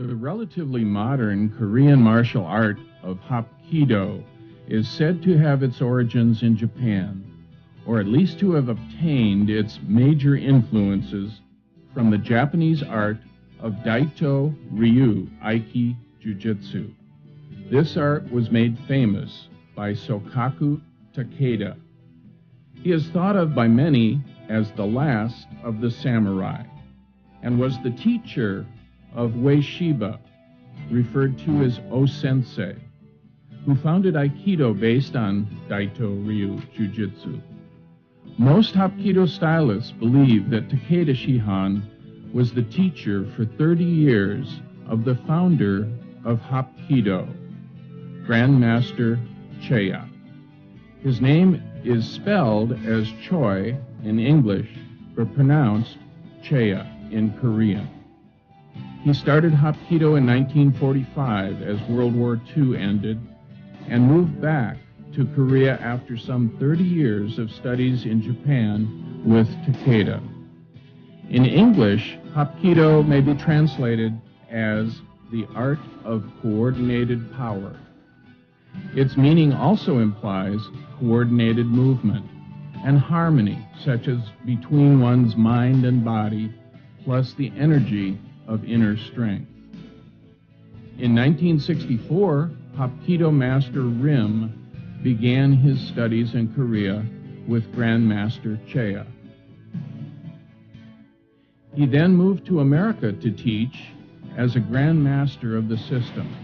The relatively modern Korean martial art of Hapkido is said to have its origins in Japan, or at least to have obtained its major influences from the Japanese art of Daito Ryu Aiki Jujutsu. This art was made famous by Sokaku Takeda. He is thought of by many as the last of the samurai, and was the teacher of Ueshiba, referred to as O-sensei, who founded Aikido based on Daito Ryu Jujutsu. Most Hapkido stylists believe that Takeda Shihan was the teacher for 30 years of the founder of Hapkido, Grandmaster Cheya. His name is spelled as Choi in English, but pronounced Cheya in Korean. He started Hapkido in 1945 as World War II ended and moved back to Korea after some 30 years of studies in Japan with Takeda. In English, Hapkido may be translated as the art of coordinated power. Its meaning also implies coordinated movement and harmony, such as between one's mind and body, plus the energy of inner strength. In 1964, Hapkido Master Rim began his studies in Korea with Grandmaster Cheya. He then moved to America to teach as a Grand Master of the system.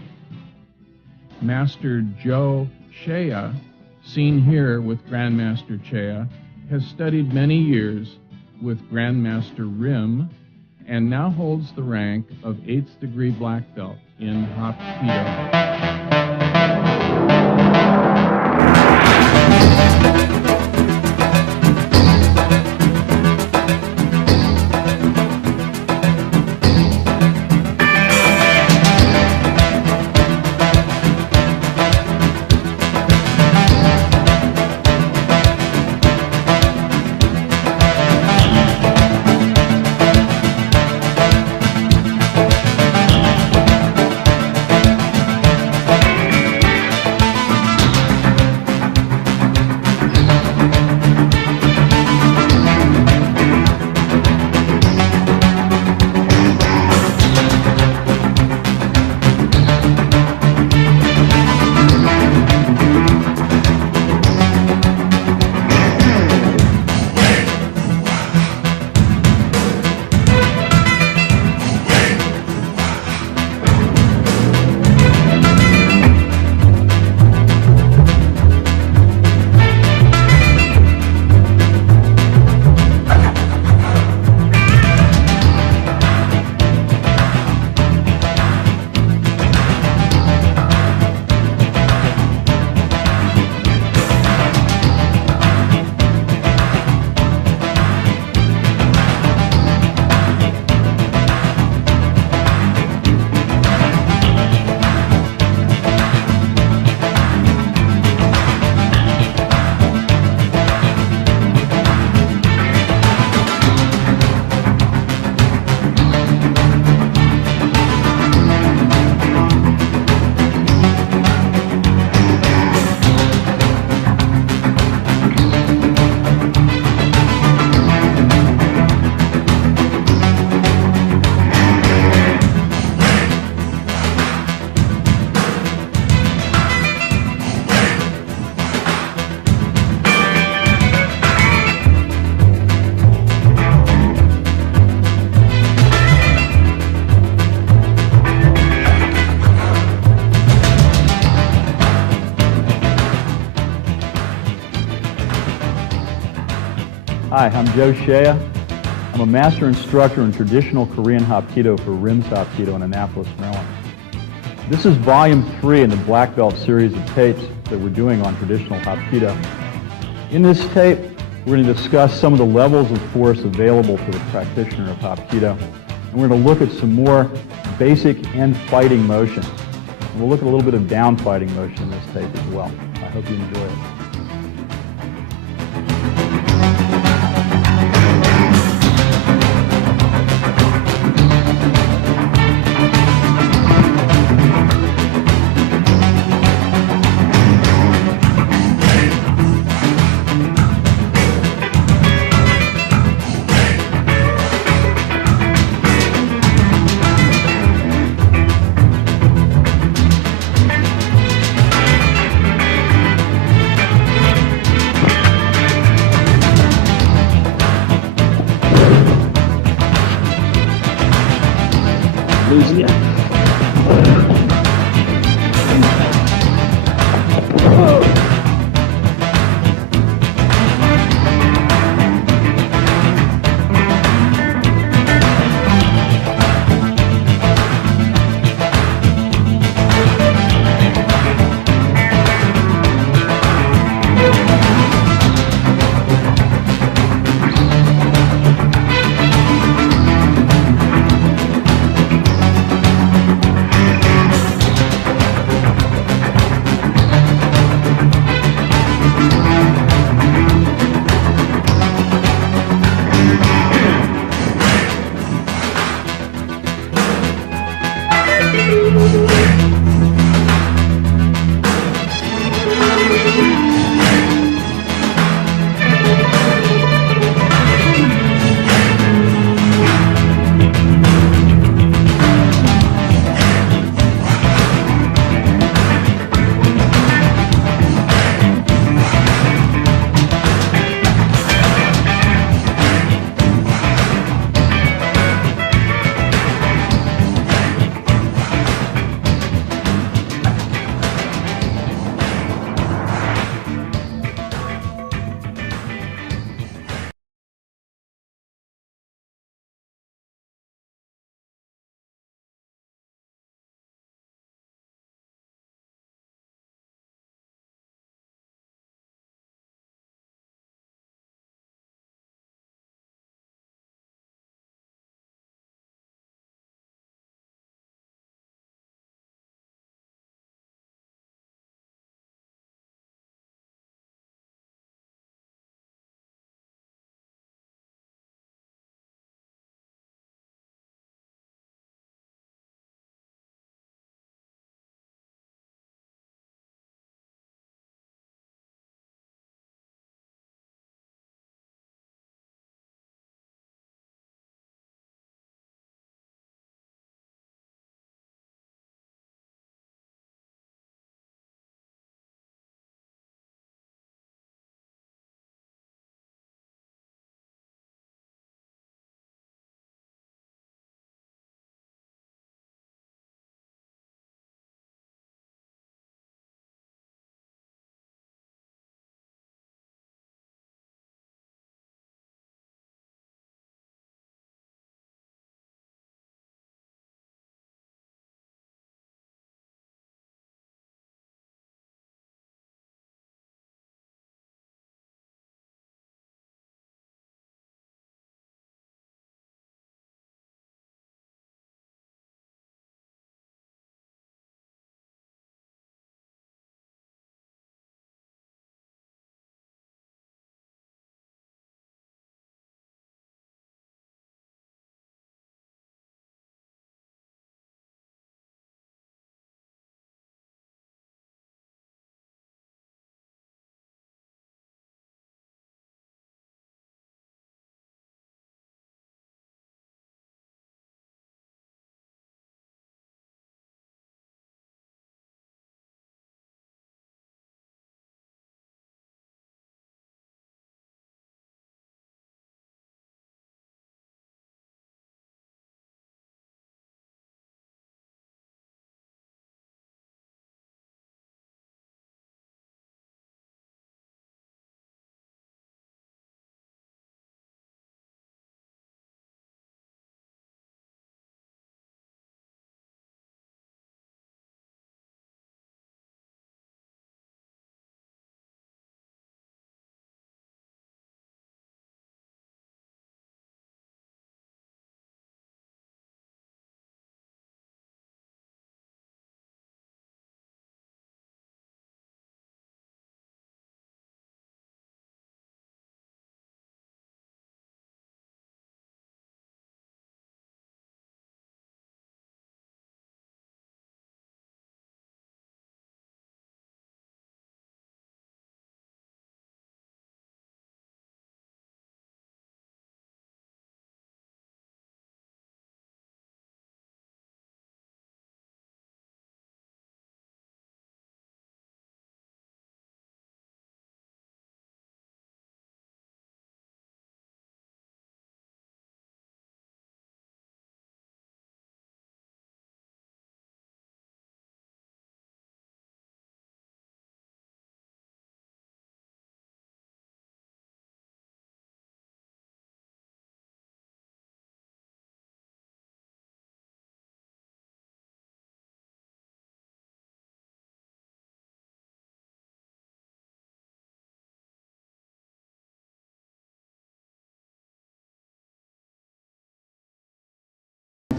Master Joe Cheya, seen here with Grandmaster Cheya, has studied many years with Grandmaster Rim and now holds the rank of 8th degree black belt in Hapkido. Hi, I'm Joe Cheya. I'm a master instructor in traditional Korean Hapkido for RIMS Hapkido in Annapolis, Maryland. This is volume 3 in the Black Belt series of tapes that we're doing on traditional Hapkido. In this tape, we're going to discuss some of the levels of force available to the practitioner of Hapkido. And we're going to look at some more basic and fighting motions. And we'll look at a little bit of down fighting motion in this tape as well. I hope you enjoy it. losing you.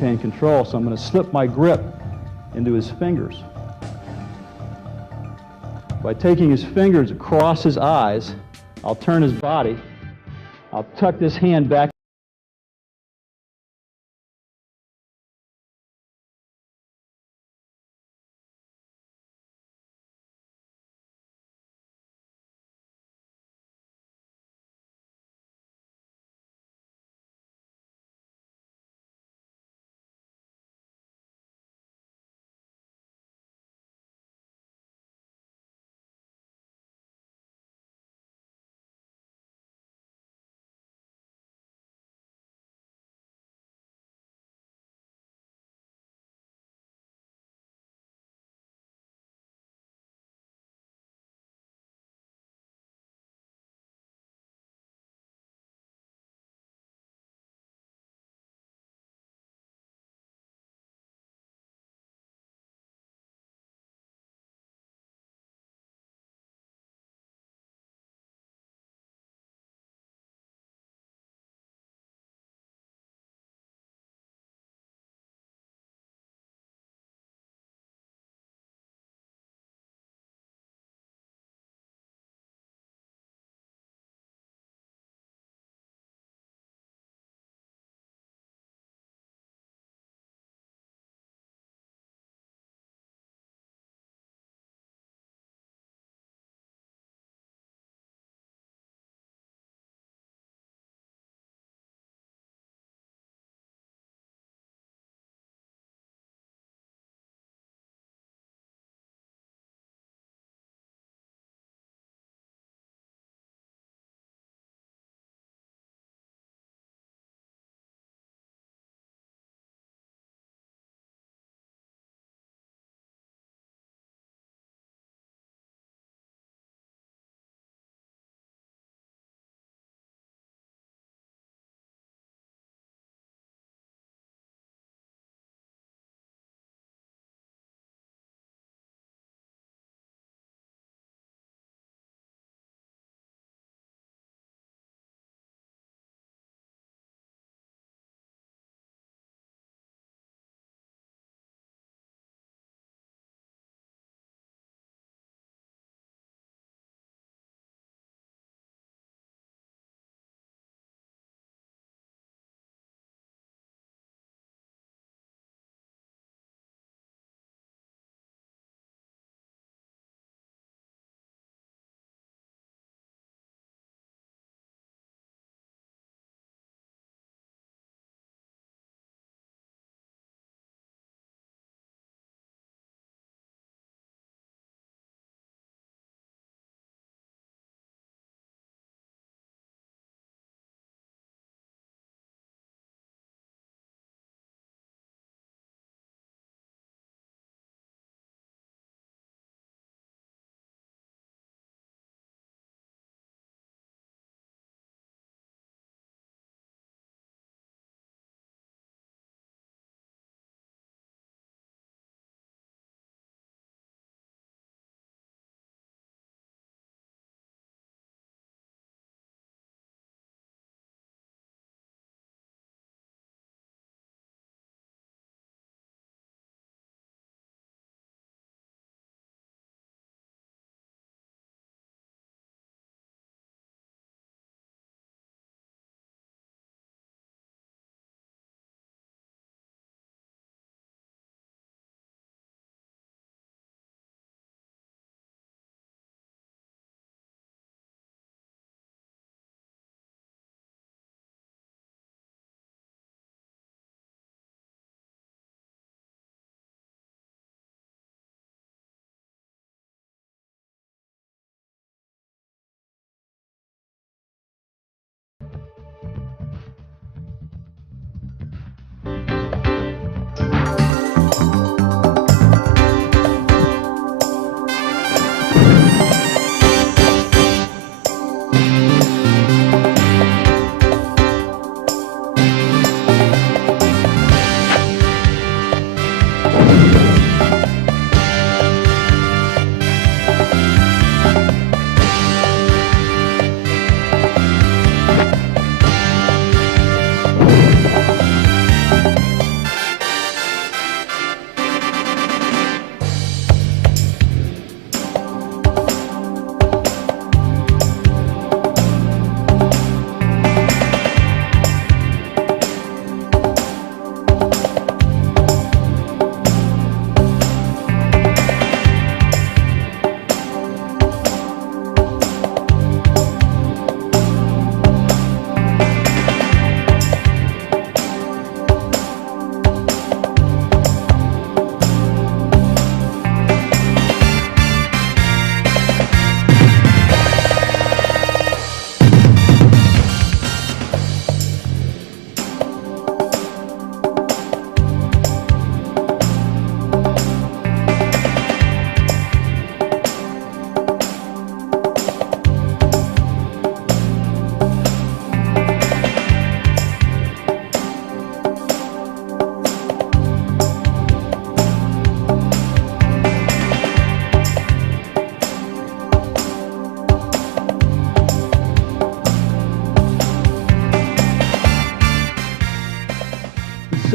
maintain control, so I'm going to slip my grip into his fingers. By taking his fingers across his eyes, I'll turn his body, I'll tuck this hand back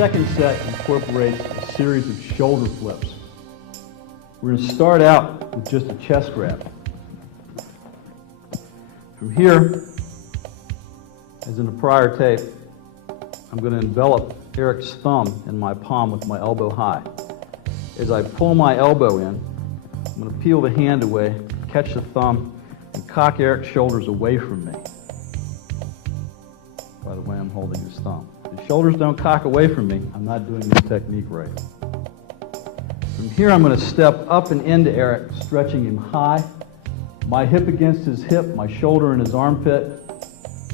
second set incorporates a series of shoulder flips. We're going to start out with just a chest grab. From here, as in the prior tape, I'm going to envelop Eric's thumb in my palm with my elbow high. As I pull my elbow in, I'm going to peel the hand away, catch the thumb, and cock Eric's shoulders away from me. By the way, I'm holding his thumb. If his shoulders don't cock away from me, I'm not doing this technique right. From here, I'm going to step up and into Eric, stretching him high. My hip against his hip, my shoulder in his armpit,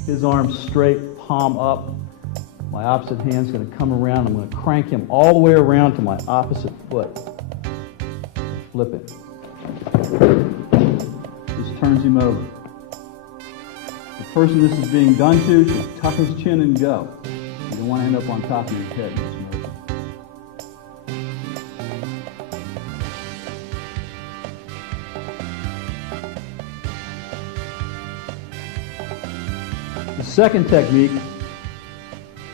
his arms straight, palm up. My opposite hand's going to come around. I'm going to crank him all the way around to my opposite foot. Flip it. Just turns him over. The person this is being done to should tuck his chin and go. You don't want to end up on top of your head in this motion. The second technique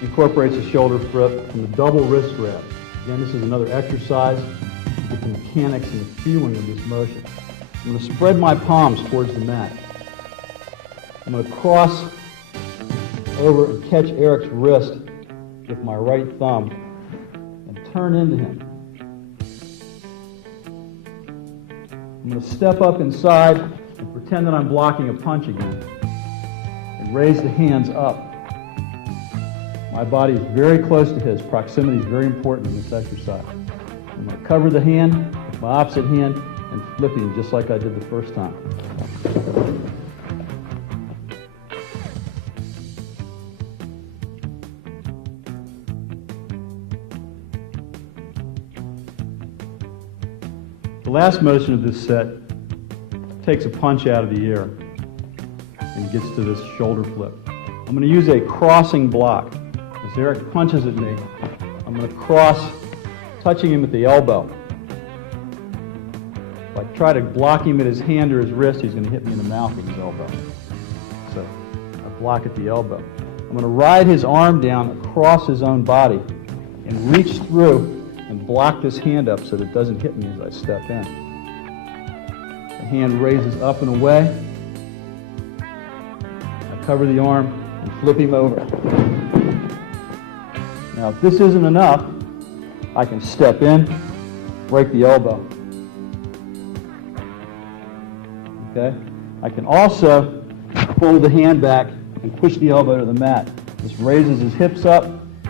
incorporates a shoulder flip from the double wrist grab. Again, this is another exercise to get the mechanics and the feeling of this motion. I'm going to spread my palms towards the mat. I'm going to cross over and catch Eric's wrist with my right thumb and turn into him. I'm going to step up inside and pretend that I'm blocking a punch again and raise the hands up. My body is very close to his. Proximity is very important in this exercise. I'm going to cover the hand with my opposite hand and flip him just like I did the first time. The last motion of this set takes a punch out of the air and gets to this shoulder flip. I'm going to use a crossing block. As Eric punches at me, I'm going to cross, touching him at the elbow. If I try to block him at his hand or his wrist, he's going to hit me in the mouth with his elbow. So I block at the elbow. I'm going to ride his arm down across his own body and reach through and block this hand up so that it doesn't hit me as I step in. The hand raises up and away. I cover the arm and flip him over. Now, if this isn't enough, I can step in, break the elbow. Okay? I can also pull the hand back and push the elbow to the mat. This raises his hips up.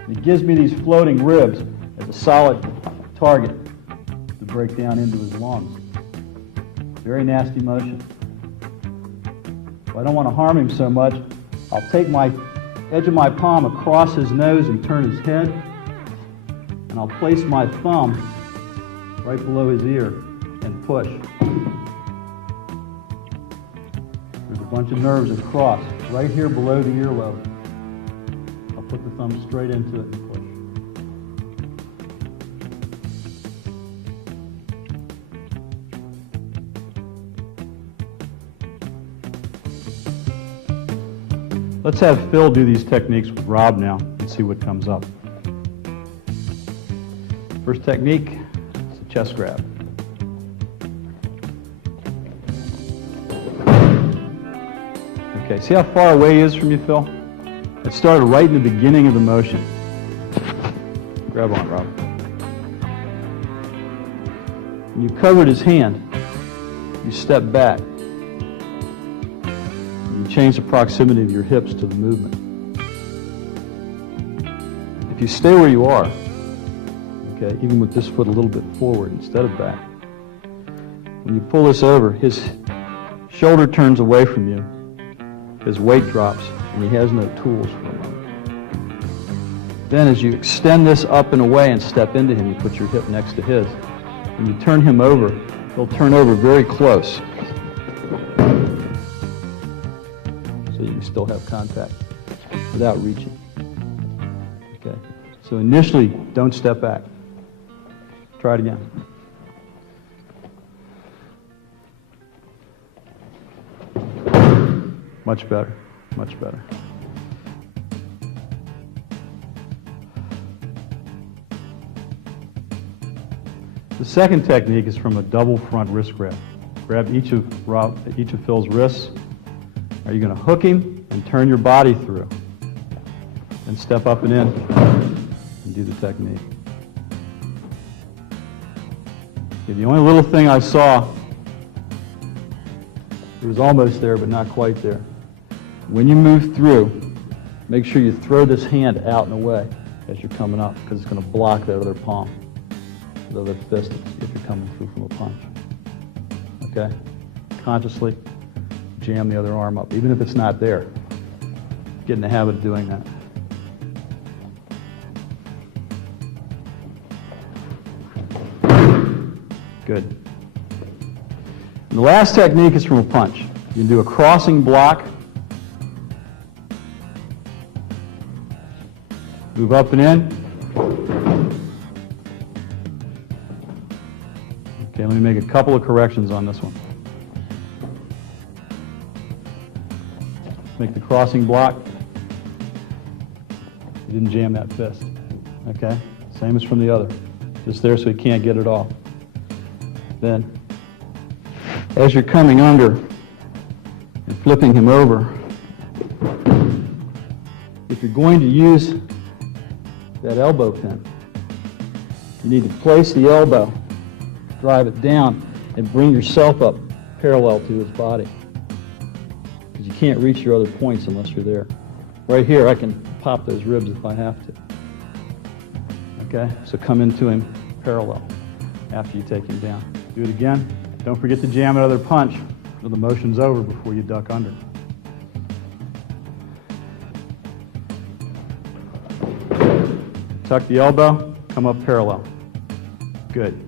It gives me these floating ribs as a solid target to break down into his lungs. Very nasty motion. If I don't want to harm him so much, I'll take my edge of my palm across his nose and turn his head, and I'll place my thumb right below his ear and push. There's a bunch of nerves across, right here below the earlobe. I'll put the thumb straight into it and push. Let's have Phil do these techniques with Rob now and see what comes up. First technique is a chest grab. Okay, see how far away he is from you, Phil? It started right in the beginning of the motion. Grab on, Rob. When you covered his hand, you step back. You change the proximity of your hips to the movement. If you stay where you are, okay, even with this foot a little bit forward instead of back, when you pull this over, his shoulder turns away from you, his weight drops, and he has no tools for a moment. Then as you extend this up and away and step into him, you put your hip next to his. When you turn him over, he'll turn over very close. So you can still have contact without reaching. Okay. So initially, don't step back. Try it again. Much better. Much better. The second technique is from a double front wrist grab. Grab each of Phil's wrists. Are you going to hook him and turn your body through? And step up and in and do the technique. Okay, the only little thing I saw, it was almost there but not quite there. When you move through, make sure you throw this hand out and away as you're coming up, because it's going to block that other palm, the other fist if you're coming through from a punch. Okay? Consciously jam the other arm up, even if it's not there. Get in the habit of doing that. Good. And the last technique is from a punch. You can do a crossing block. Move up and in. Okay, let me make a couple of corrections on this one. Make the crossing block. You didn't jam that fist. Okay? Same as from the other. Just there so he can't get it off. Then, as you're coming under and flipping him over, if you're going to use that elbow pin, you need to place the elbow, drive it down, and bring yourself up parallel to his body. Because you can't reach your other points unless you're there. Right here, I can pop those ribs if I have to. Okay? So come into him parallel after you take him down. Do it again. Don't forget to jam another punch until the motion's over before you duck under. Tuck the elbow, come up parallel. Good.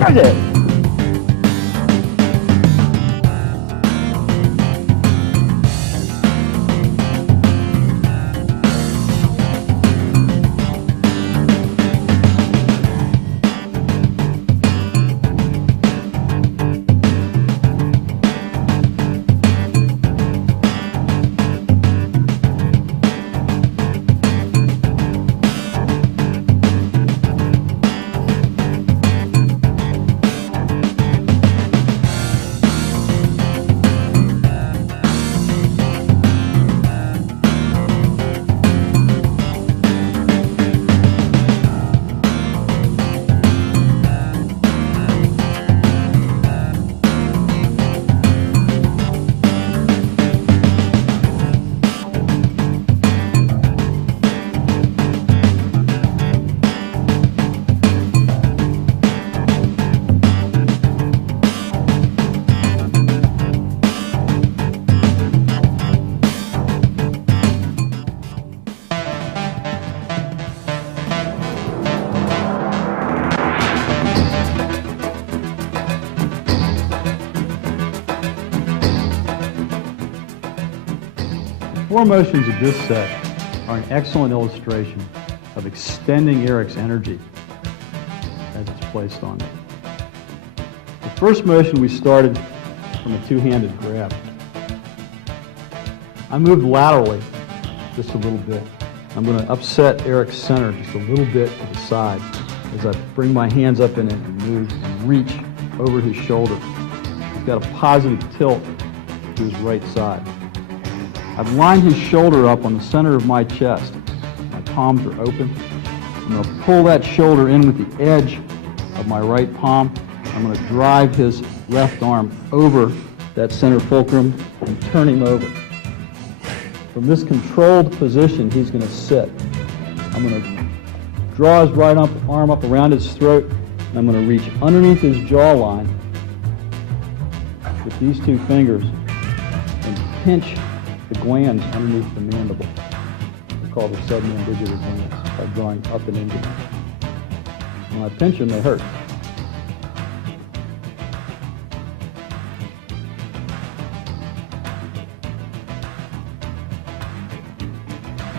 That's it. Four motions of this set are an excellent illustration of extending Eric's energy as it's placed on it. The first motion we started from a two-handed grab. I moved laterally just a little bit. I'm going to upset Eric's center just a little bit to the side as I bring my hands up in it and move and reach over his shoulder. He's got a positive tilt to his right side. I've lined his shoulder up on the center of my chest. My palms are open. I'm going to pull that shoulder in with the edge of my right palm. I'm going to drive his left arm over that center fulcrum and turn him over. From this controlled position, he's going to sit. I'm going to draw his right arm up around his throat, and I'm going to reach underneath his jawline with these two fingers and pinch the glands underneath the mandible. They're called the submandibular glands by drawing up and into them. When I pinch them, they hurt.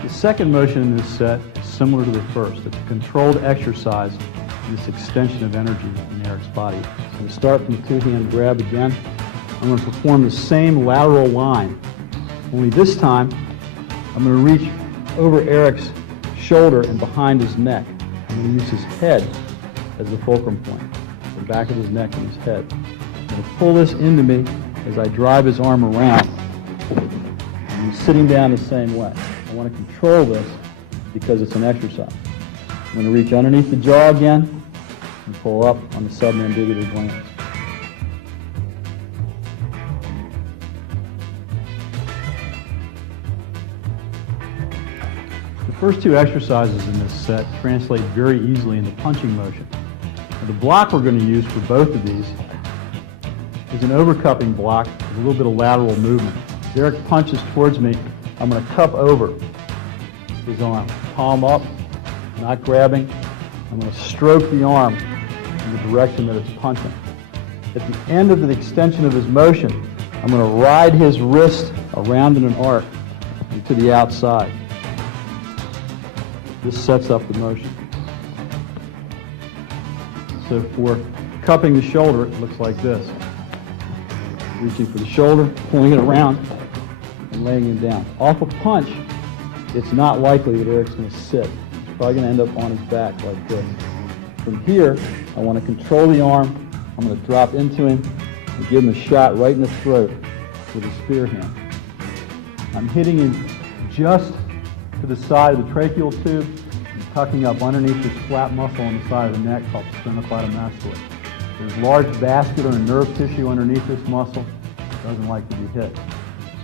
The second motion in this set is similar to the first. It's a controlled exercise in this extension of energy in Eric's body. I'm going to start from the two-hand grab again. I'm going to perform the same lateral line, only this time I'm going to reach over Eric's shoulder and behind his neck. I'm going to use his head as the fulcrum point, the back of his neck and his head. I'm going to pull this into me as I drive his arm around. I'm sitting down the same way. I want to control this because it's an exercise. I'm going to reach underneath the jaw again and pull up on the submandibular glands. The first two exercises in this set translate very easily into punching motion. Now, the block we're going to use for both of these is an overcupping block with a little bit of lateral movement. As Eric punches towards me, I'm going to cup over his arm, palm up, not grabbing. I'm going to stroke the arm in the direction that it's punching. At the end of the extension of his motion, I'm going to ride his wrist around in an arc and to the outside. This sets up the motion. So for cupping the shoulder, it looks like this. Reaching for the shoulder, pulling it around, and laying him down. Off a punch, it's not likely that Eric's going to sit. He's probably going to end up on his back like this. From here, I want to control the arm. I'm going to drop into him and give him a shot right in the throat with a spear hand. I'm hitting him just to the side of the tracheal tube and tucking up underneath this flat muscle on the side of the neck called the sternocleidomastoid. There's large vascular and nerve tissue underneath this muscle. It doesn't like to be hit.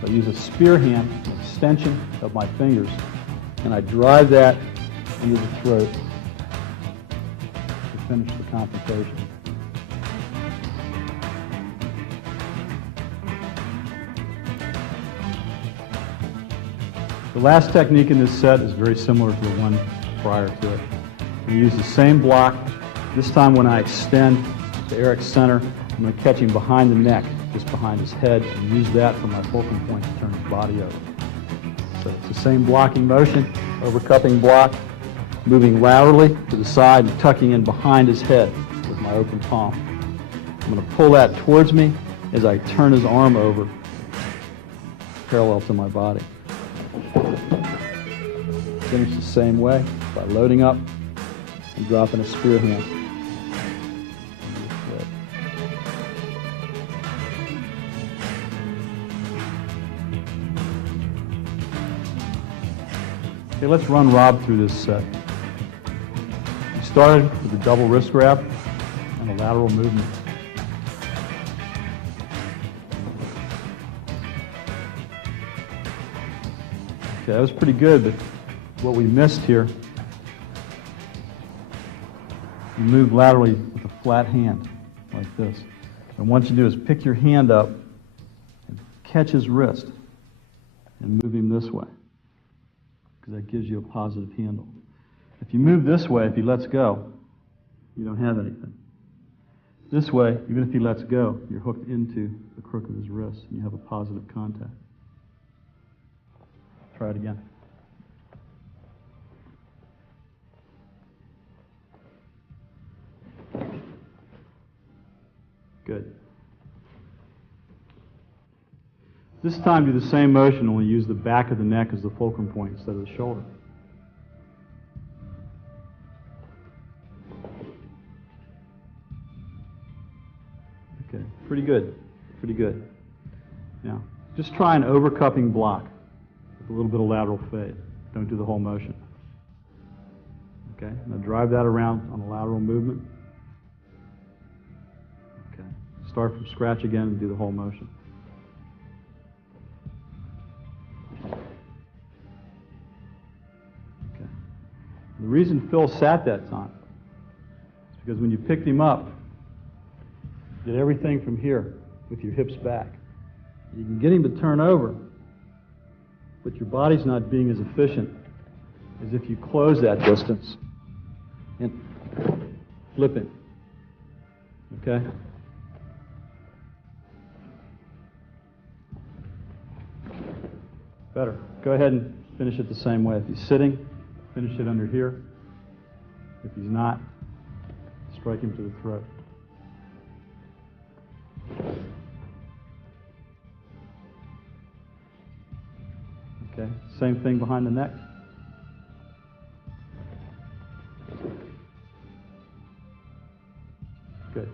So I use a spear hand, an extension of my fingers, and I drive that into the throat to finish the confrontation. The last technique in this set is very similar to the one prior to it. We use the same block. This time when I extend to Eric's center, I'm going to catch him behind the neck, just behind his head, and use that for my fulcrum point to turn his body over. So it's the same blocking motion, overcupping block, moving laterally to the side and tucking in behind his head with my open palm. I'm going to pull that towards me as I turn his arm over parallel to my body. Finish the same way by loading up and dropping a spear hand. Okay, let's run Rob through this set. We started with a double wrist grab and a lateral movement. Okay, that was pretty good, but what we missed here, you move laterally with a flat hand, like this. And what you do is pick your hand up and catch his wrist and move him this way, because that gives you a positive handle. If you move this way, if he lets go, you don't have anything. This way, even if he lets go, you're hooked into the crook of his wrist, and you have a positive contact. Try it again. Good. This time do the same motion, only use the back of the neck as the fulcrum point instead of the shoulder. Okay, pretty good, pretty good. Now, just try an overcupping block with a little bit of lateral fade. Don't do the whole motion. Okay, now drive that around on a lateral movement. Okay, start from scratch again and do the whole motion. reason Phil sat that time is because when you picked him up, you did everything from here with your hips back. You can get him to turn over, but your body's not being as efficient as if you close that distance and flip him. Okay? Better. Go ahead and finish it the same way. If he's sitting, finish it under here. If he's not, strike him to the throat. Okay, same thing behind the neck. Good.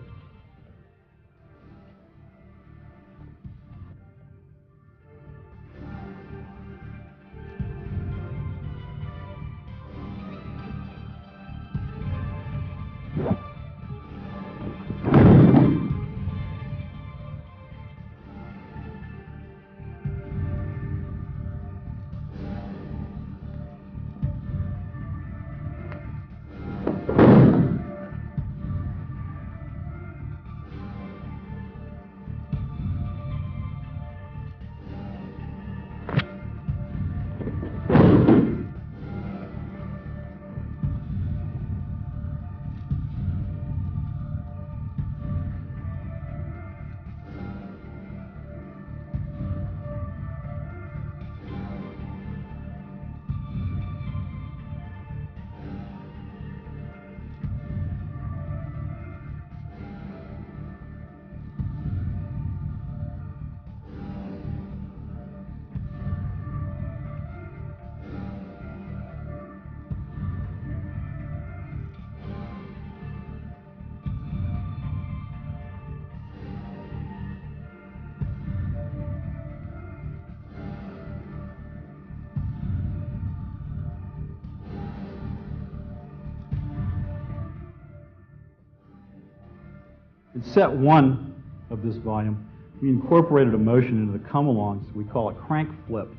In set one of this volume, we incorporated a motion into the come-alongs we call a crank flip.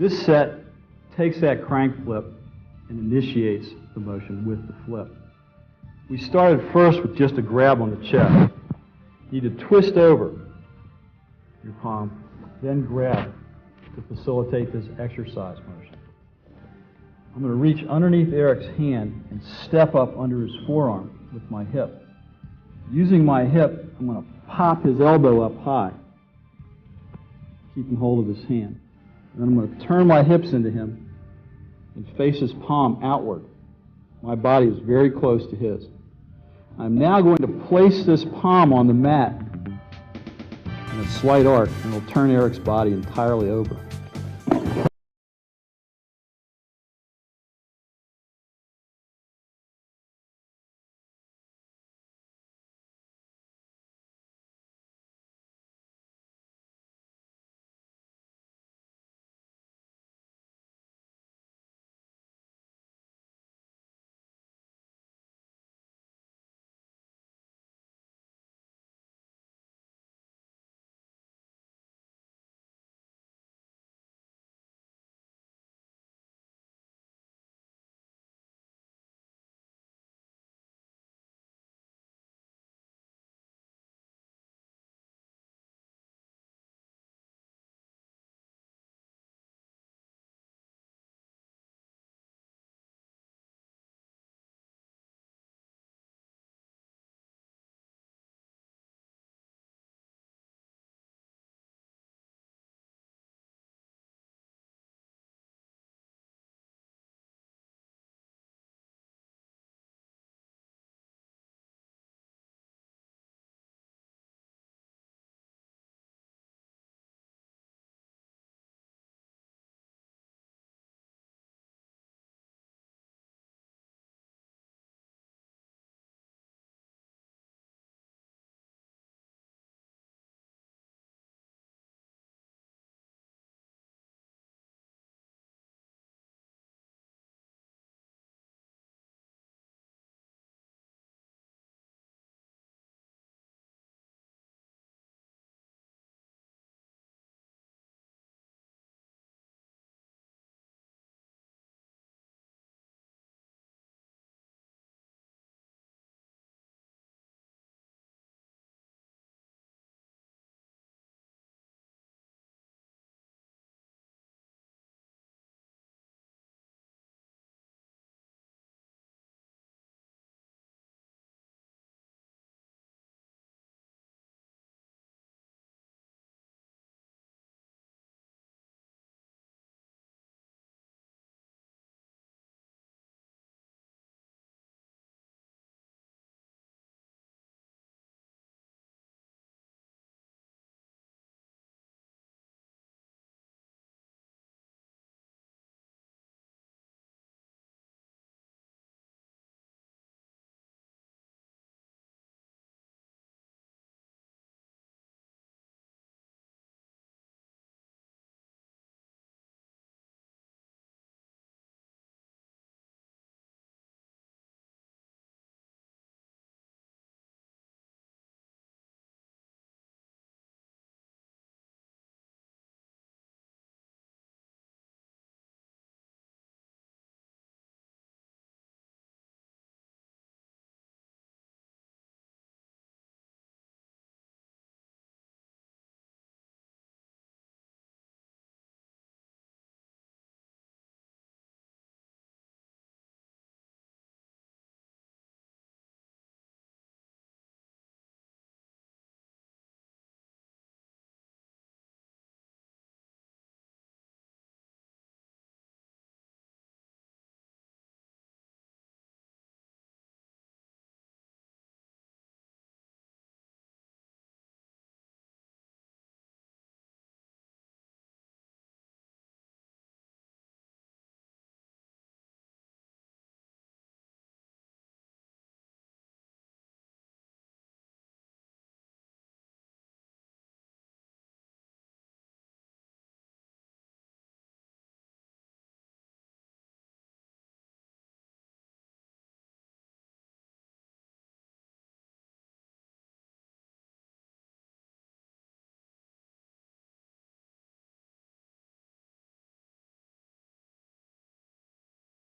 This set takes that crank flip and initiates the motion with the flip. We started first with just a grab on the chest. You need to twist over your palm, then grab to facilitate this exercise motion. I'm going to reach underneath Eric's hand and step up under his forearm with my hip. Using my hip, I'm going to pop his elbow up high, keeping hold of his hand. And then I'm going to turn my hips into him and face his palm outward. My body is very close to his. I'm now going to place this palm on the mat in a slight arc, and it'll turn Eric's body entirely over.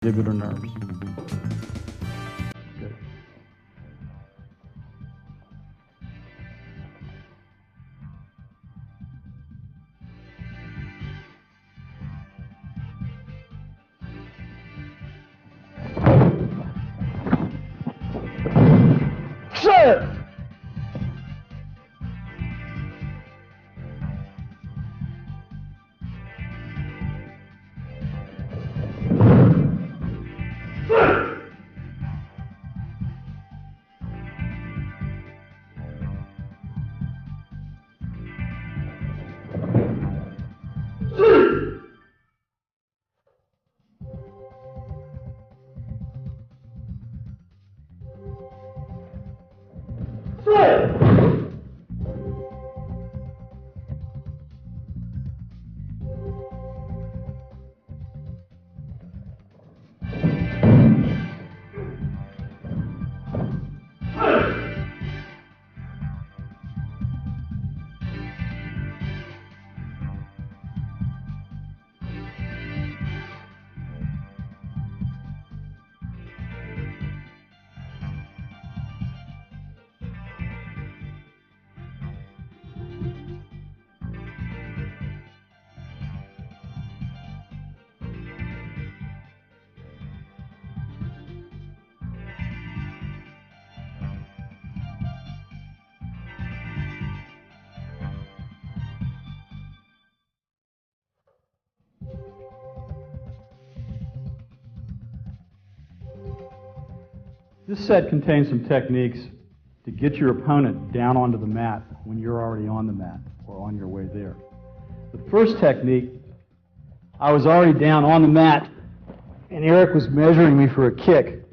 mandibular nerves. Good. Sir! This set contains some techniques to get your opponent down onto the mat when you're already on the mat or on your way there. The first technique, I was already down on the mat and Eric was measuring me for a kick.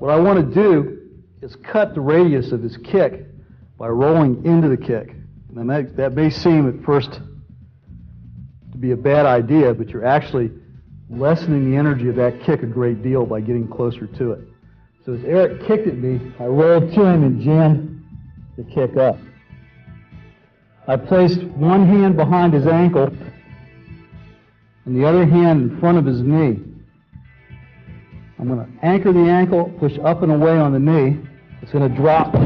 What I want to do is cut the radius of his kick by rolling into the kick. And that may seem at first to be a bad idea, but you're actually lessening the energy of that kick a great deal by getting closer to it. So as Eric kicked at me, I rolled to him and jammed the kick up. I placed one hand behind his ankle and the other hand in front of his knee. I'm going to anchor the ankle, push up and away on the knee. It's going to drop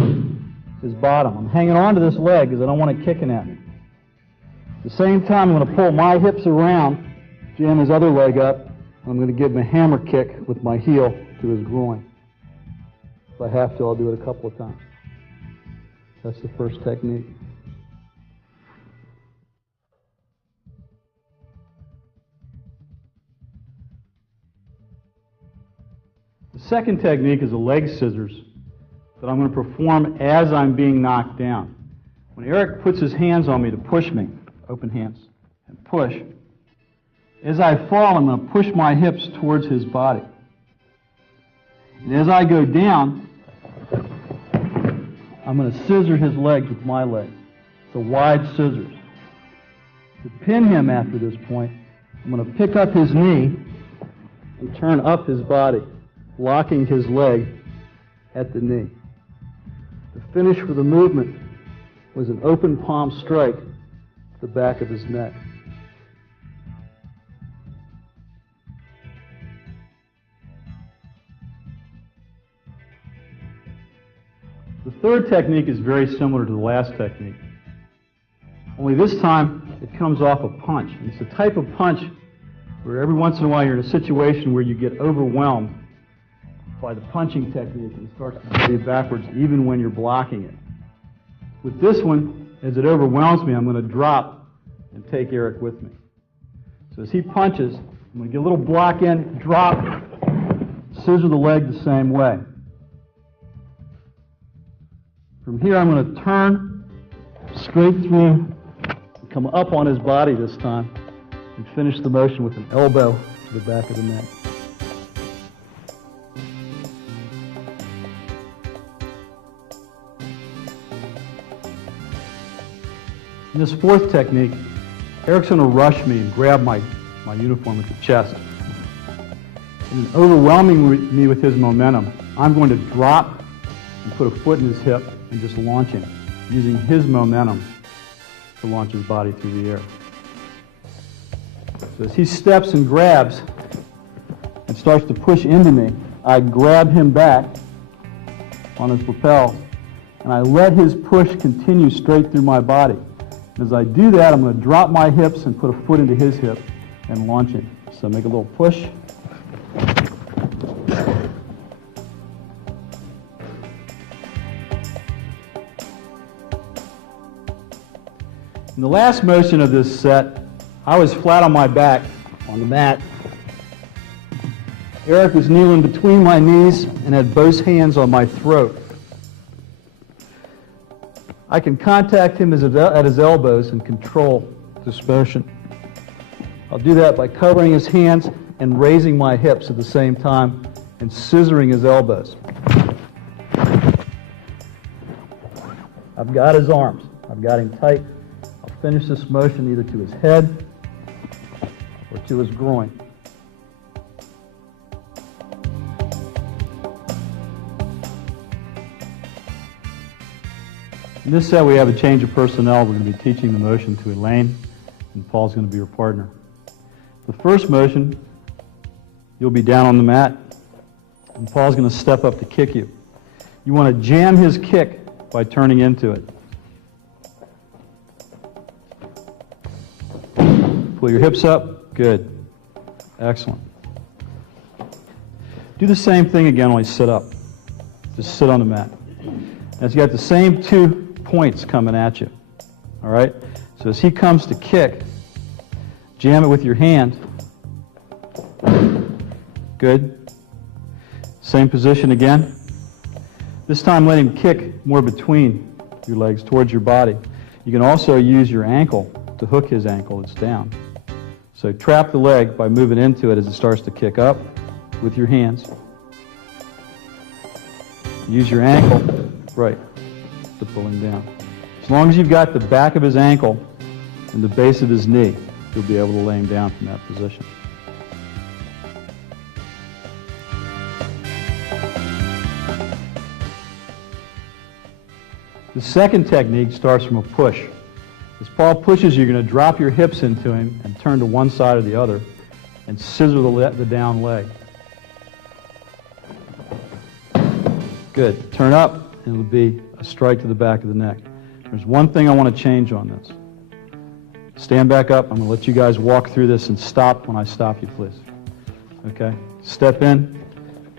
his bottom. I'm hanging on to this leg because I don't want it kicking at me. At the same time, I'm going to pull my hips around, jam his other leg up, and I'm going to give him a hammer kick with my heel to his groin. If I have to, I'll do it a couple of times. That's the first technique. The second technique is a leg scissors that I'm going to perform as I'm being knocked down. When Eric puts his hands on me to push me, open hands, and push, as I fall, I'm going to push my hips towards his body. And as I go down, I'm going to scissor his legs with my legs. It's a wide scissors. To pin him after this point, I'm going to pick up his knee and turn up his body, locking his leg at the knee. The finish for the movement was an open palm strike to the back of his neck. The third technique is very similar to the last technique, only this time it comes off a punch. It's the type of punch where every once in a while you're in a situation where you get overwhelmed by the punching technique and it starts to move you backwards even when you're blocking it. With this one, as it overwhelms me, I'm going to drop and take Eric with me. So as he punches, I'm going to get a little block in, drop, scissor the leg the same way. From here, I'm going to turn straight through, come up on his body this time, and finish the motion with an elbow to the back of the neck. In this fourth technique, Eric's going to rush me and grab my uniform at the chest. And overwhelming me with his momentum, I'm going to drop and put a foot in his hip and just launch him, using his momentum to launch his body through the air. So as he steps and grabs, starts to push into me, I grab him back on his lapel, and I let his push continue straight through my body. As I do that, I'm going to drop my hips and put a foot into his hip and launch him. So make a little push. In the last motion of this set, I was flat on my back on the mat. Eric was kneeling between my knees and had both hands on my throat. I can contact him at his elbows and control this motion. I'll do that by covering his hands and raising my hips at the same time and scissoring his elbows. I've got his arms. I've got him tight. I'll finish this motion either to his head or to his groin. In this set, we have a change of personnel. We're going to be teaching the motion to Elaine, and Paul's going to be your partner. The first motion, you'll be down on the mat, and Paul's going to step up to kick you. You want to jam his kick by turning into it. Pull your hips up. Good. Excellent. Do the same thing again, only sit up. Just sit on the mat. Now, you got the same 2 points coming at you. All right? So as he comes to kick, jam it with your hand. Good. Same position again. This time let him kick more between your legs towards your body. You can also use your ankle to hook his ankle that's down. So trap the leg by moving into it as it starts to kick up with your hands. Use your ankle, right, to pull him down. As long as you've got the back of his ankle and the base of his knee, you'll be able to lay him down from that position. The second technique starts from a push. As Paul pushes, you're going to drop your hips into him and turn to one side or the other and scissor the down leg. Good. Turn up, and it'll be a strike to the back of the neck. There's one thing I want to change on this. Stand back up. I'm going to let you guys walk through this and stop when I stop you, please. Okay? Step in,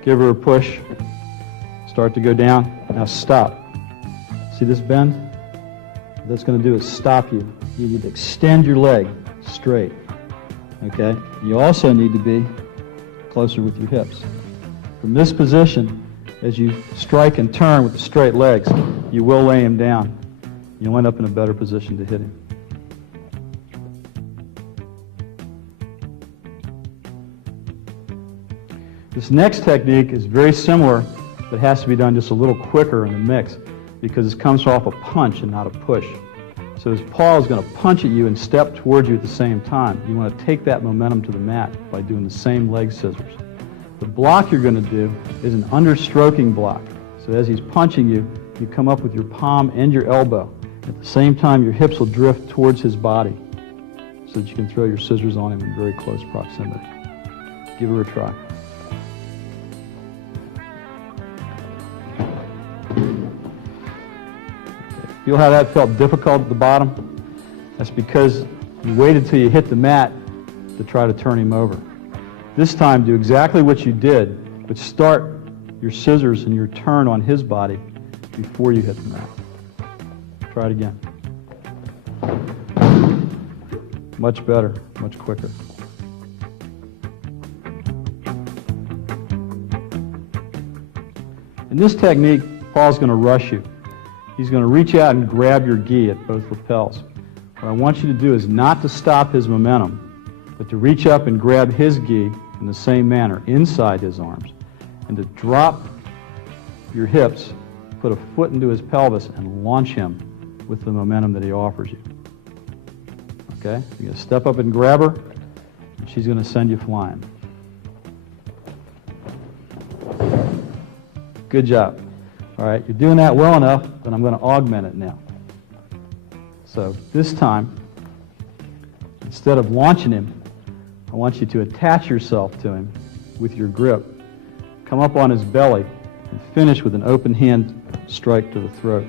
give her a push, start to go down. Now stop. See this bend? What that's going to do is stop you. You need to extend your leg straight. Okay? You also need to be closer with your hips. From this position, as you strike and turn with the straight legs, you will lay him down. You'll end up in a better position to hit him. This next technique is very similar, but has to be done just a little quicker in the mix because it comes off a punch and not a push. So as Paul is going to punch at you and step towards you at the same time, you want to take that momentum to the mat by doing the same leg scissors. The block you're going to do is an understroking block. So as he's punching you, you come up with your palm and your elbow. At the same time, your hips will drift towards his body so that you can throw your scissors on him in very close proximity. Give her a try. Feel how that felt difficult at the bottom? That's because you waited till you hit the mat to try to turn him over. This time, do exactly what you did, but start your scissors and your turn on his body before you hit the mat. Try it again. Much better, much quicker. In this technique, Paul's going to rush you. He's going to reach out and grab your gi at both lapels. What I want you to do is not to stop his momentum, but to reach up and grab his gi in the same manner, inside his arms, and to drop your hips, put a foot into his pelvis, and launch him with the momentum that he offers you. Okay? You're going to step up and grab her, and she's going to send you flying. Good job. All right, you're doing that well enough, but I'm going to augment it now. So this time, instead of launching him, I want you to attach yourself to him with your grip. Come up on his belly and finish with an open hand strike to the throat.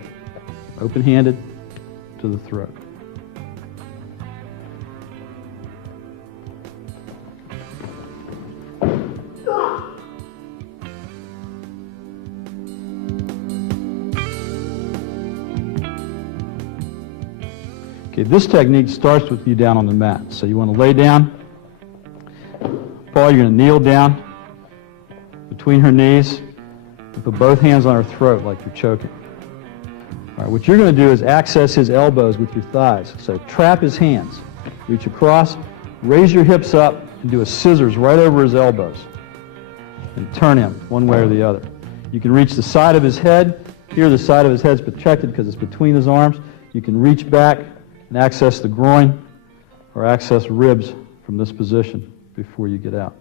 Open-handed to the throat. Okay, this technique starts with you down on the mat. So you want to lay down. Paul, you're going to kneel down between her knees and put both hands on her throat like you're choking. All right, what you're going to do is access his elbows with your thighs. So trap his hands. Reach across, raise your hips up, and do a scissors right over his elbows. And turn him one way or the other. You can reach the side of his head. Here the side of his head is protected because it's between his arms. You can reach back and access the groin or access ribs from this position before you get out.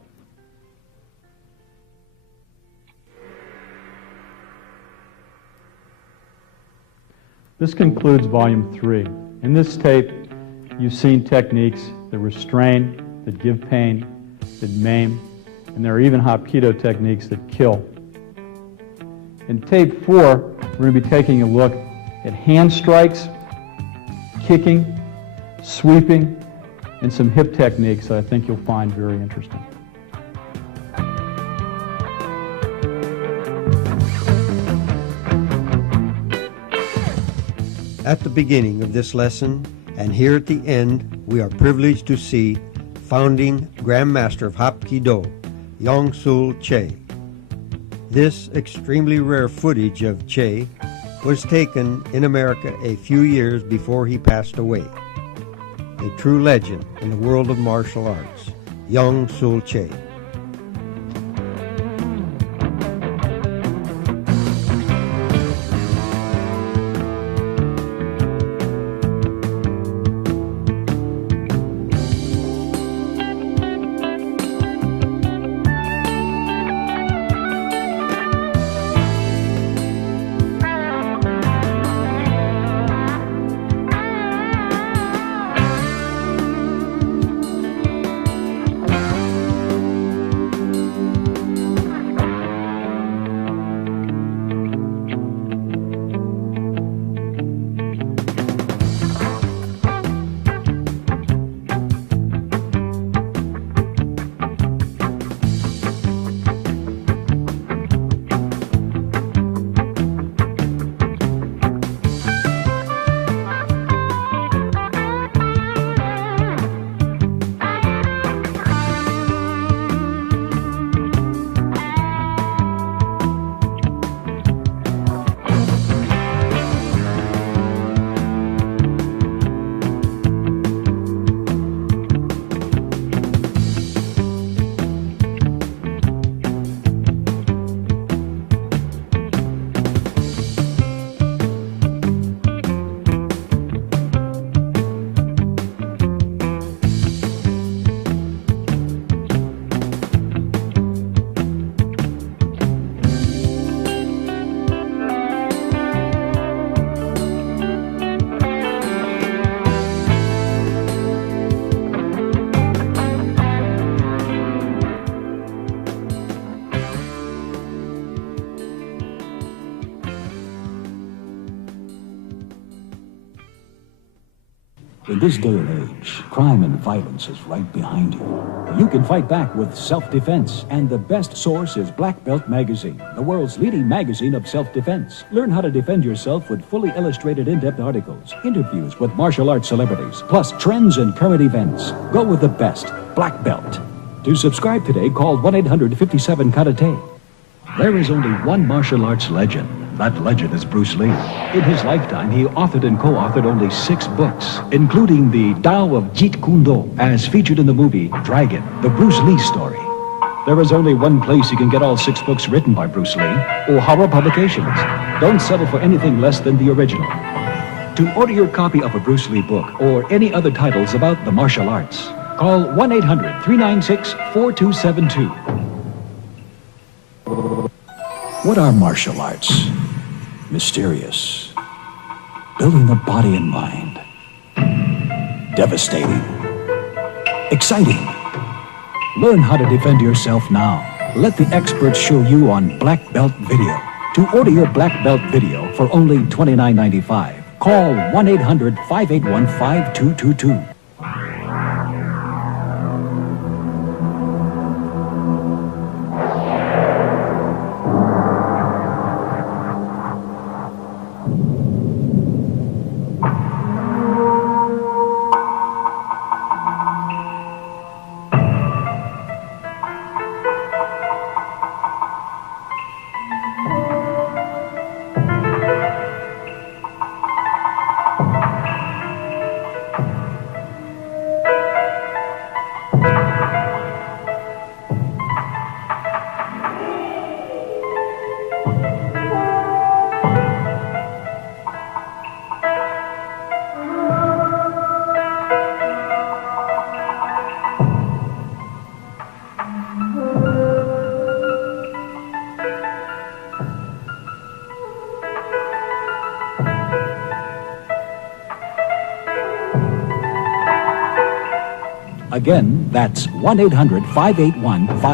This concludes Volume 3. In this tape, you've seen techniques that restrain, that give pain, that maim, and there are even Hapkido techniques that kill. In Tape 4, we're going to be taking a look at hand strikes, kicking, sweeping, and some hip techniques that I think you'll find very interesting. At the beginning of this lesson, and here at the end, we are privileged to see founding Grandmaster of Hapkido, Yong-Sul Che. This extremely rare footage of Che was taken in America a few years before he passed away. A true legend in the world of martial arts, Yong-Sul Che. In this day and age, crime and violence is right behind you. You can fight back with self-defense, and the best source is Black Belt Magazine, the world's leading magazine of self-defense. Learn how to defend yourself with fully illustrated in-depth articles, interviews with martial arts celebrities, plus trends and current events. Go with the best, Black Belt. To subscribe today, call 1-800-57-KARATE. There is only one martial arts legend. That legend is Bruce Lee. In his lifetime, he authored and co-authored only 6 books, including the Tao of Jeet Kune Do, as featured in the movie Dragon, the Bruce Lee story. There is only one place you can get all 6 books written by Bruce Lee, O'Hara Publications. Don't settle for anything less than the original. To order your copy of a Bruce Lee book or any other titles about the martial arts, call 1-800-396-4272. What are martial arts? Mysterious, building the body and mind, devastating, exciting. Learn how to defend yourself now. Let the experts show you on Black Belt Video. To order your Black Belt Video for only $29.95, call 1-800-581-5222. Again, that's 1-800-581-5222.